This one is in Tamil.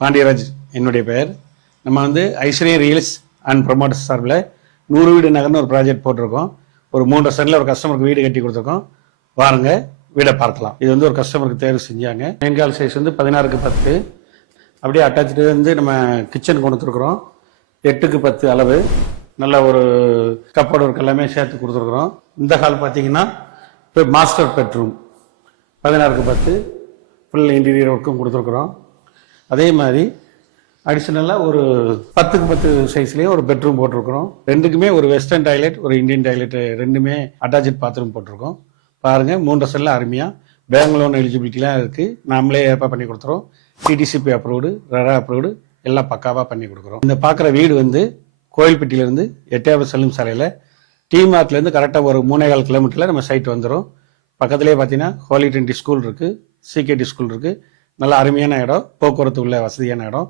பாண்டியராஜ் என்னுடைய பெயர். நம்ம ஐஸ்வர்யா ரியல்ஸ் அண்ட் ப்ரொமோட்டர்ஸ் சார்பில் 100 வீடு நகர்னு ஒரு ப்ராஜெக்ட் போட்டிருக்கோம். ஒரு 3 சென்டில் ஒரு கஸ்டமருக்கு வீடு கட்டி கொடுத்துருக்கோம். வாருங்க வீடை பார்க்கலாம். இது ஒரு கஸ்டமருக்கு தேர்வு செஞ்சாங்க. மெயின்கால் சைஸ் 16க்கு 10. அப்படியே அட்டாச்சு நம்ம கிச்சன் கொடுத்துருக்குறோம். 8க்கு 10 அளவு. நல்ல ஒரு கப்போர்டு ஒர்க் எல்லாமே சேர்த்து கொடுத்துருக்குறோம். இந்த ஹால் பார்த்தீங்கன்னா இப்போ மாஸ்டர் பெட்ரூம் 16க்கு 10 ஃபுல் இன்டீரியர் ஒர்க்கும் கொடுத்துருக்குறோம். அதே மாதிரி அடிஷ்னலாக ஒரு 10க்கு 10 சைஸ்லேயே ஒரு பெட்ரூம் போட்டிருக்கிறோம். ரெண்டுக்குமே ஒரு வெஸ்டர்ன் டாய்லெட் ஒரு இந்தியன் டாய்லெட் ரெண்டுமே அட்டாச்சு பாத்ரூம் போட்டிருக்கோம். பாருங்கள் 3 செல்ல அருமையாக பேங்க் லோன் எலிஜிபிலிட்டிலாம் இருக்குது. நாமளே ஏற்பாடு பண்ணி கொடுத்துறோம். சிடிசிபி அப்ரூவ்டு, ரெரா அப்ரூவ்டு எல்லாம் பக்காவாக பண்ணி கொடுக்குறோம். இந்த பார்க்குற வீடு கோயில்பட்டியிலேருந்து 8வது செல்லும் சாலையில் டிமார்ட்லேருந்து கரெக்டாக ஒரு 3.25 கிலோமீட்டரில் நம்ம சைட் வந்துடும். பக்கத்துலேயே பார்த்தீங்கன்னா ஹோலி ட்ரினிட்டி ஸ்கூல் இருக்குது, சிகேடி ஸ்கூல் இருக்குது. நல்ல அருமையான இடம், போக்குவரத்து உள்ள வசதியான இடம்.